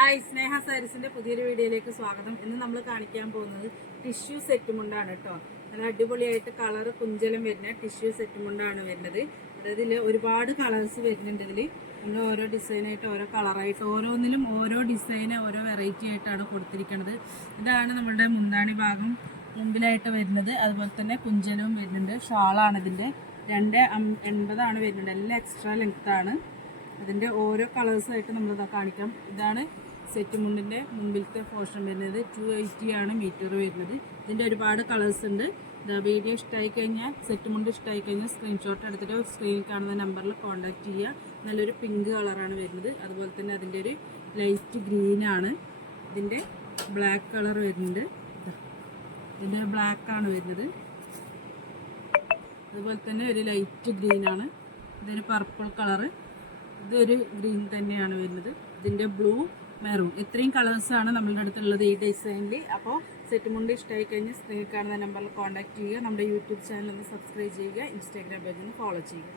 Hi, സ്നേഹ സാരീസിന്റെ പുതിയൊരു വീഡിയോയിലേക്ക് സ്വാഗതം. ഇന്ന് നമ്മൾ കാണിക്കാൻ പോകുന്നത് ടിഷ്യൂ സെറ്റ് മുണ്ടാണ് കേട്ടോ. നല്ല അടിപൊളിയായിട്ട് കളറ് കുഞ്ചലം വരുന്ന ടിഷ്യൂ സെറ്റ് മുണ്ടാണ് വരുന്നത്. അതായത് ഇതിൽ ഒരുപാട് കളേഴ്സ് വരുന്നുണ്ട്. ഇതിൽ നമ്മൾ ഓരോ ഡിസൈനായിട്ട് ഓരോ കളറായിട്ട് ഓരോന്നിലും ഓരോ ഡിസൈന് ഓരോ വെറൈറ്റി ആയിട്ടാണ് കൊടുത്തിരിക്കുന്നത്. ഇതാണ് നമ്മളുടെ മുന്താണി ഭാഗം മുമ്പിലായിട്ട് വരുന്നത്. അതുപോലെ തന്നെ കുഞ്ചലവും വരുന്നുണ്ട്. ഷാളാണ് ഇതിൻ്റെ 2.80 വരുന്നുണ്ട്. എല്ലാം എക്സ്ട്രാ ലെങ്ത് ആണ്. അതിൻ്റെ ഓരോ കളേഴ്സായിട്ട് നമ്മളിതാ കാണിക്കാം. ഇതാണ് സെറ്റ് മുണ്ടിൻ്റെ മുമ്പിലത്തെ പോർഷൻ വരുന്നത്. 280 ആണ് മീറ്റർ വരുന്നത്. ഇതിൻ്റെ ഒരുപാട് കളേഴ്സ് ഉണ്ട്. വീഡിയോ ഇഷ്ടമായി കഴിഞ്ഞാൽ, സെറ്റ് മുണ്ട് ഇഷ്ടമായി കഴിഞ്ഞാൽ സ്ക്രീൻഷോട്ട് എടുത്തിട്ട് സ്ക്രീനിൽ കാണുന്ന നമ്പറിൽ കോൺടാക്ട് ചെയ്യുക. നല്ലൊരു പിങ്ക് കളറാണ് വരുന്നത്. അതുപോലെ തന്നെ അതിൻ്റെ ഒരു ലൈറ്റ് ഗ്രീനാണ്. ഇതിൻ്റെ ബ്ലാക്ക് കളർ വരുന്നുണ്ട്. ഇതിൻ്റെ ബ്ലാക്കാണ് വരുന്നത്. അതുപോലെ തന്നെ ഒരു ലൈറ്റ് ഗ്രീനാണ്. ഇതൊരു പർപ്പിൾ കളറ്. ഇതൊരു ഗ്രീൻ തന്നെയാണ് വരുന്നത്. ഇതിൻ്റെ ബ്ലൂ, മെറൂൺ, ഇത്രയും കളേഴ്സാണ് നമ്മളുടെ അടുത്തുള്ളത് ഈ ഡിസൈനിൽ. അപ്പോൾ സെറ്റ് മുണ്ട് ഇഷ്ടമായി കഴിഞ്ഞ് സ്ക്രീനിൽ കാണുന്ന നമ്പറിൽ കോൺടാക്ട് ചെയ്യുക. നമ്മുടെ യൂട്യൂബ് ചാനൽ ഒന്ന് സബ്സ്ക്രൈബ് ചെയ്യുക. ഇൻസ്റ്റാഗ്രാം പേജ് ഒന്ന് ഫോളോ ചെയ്യുക.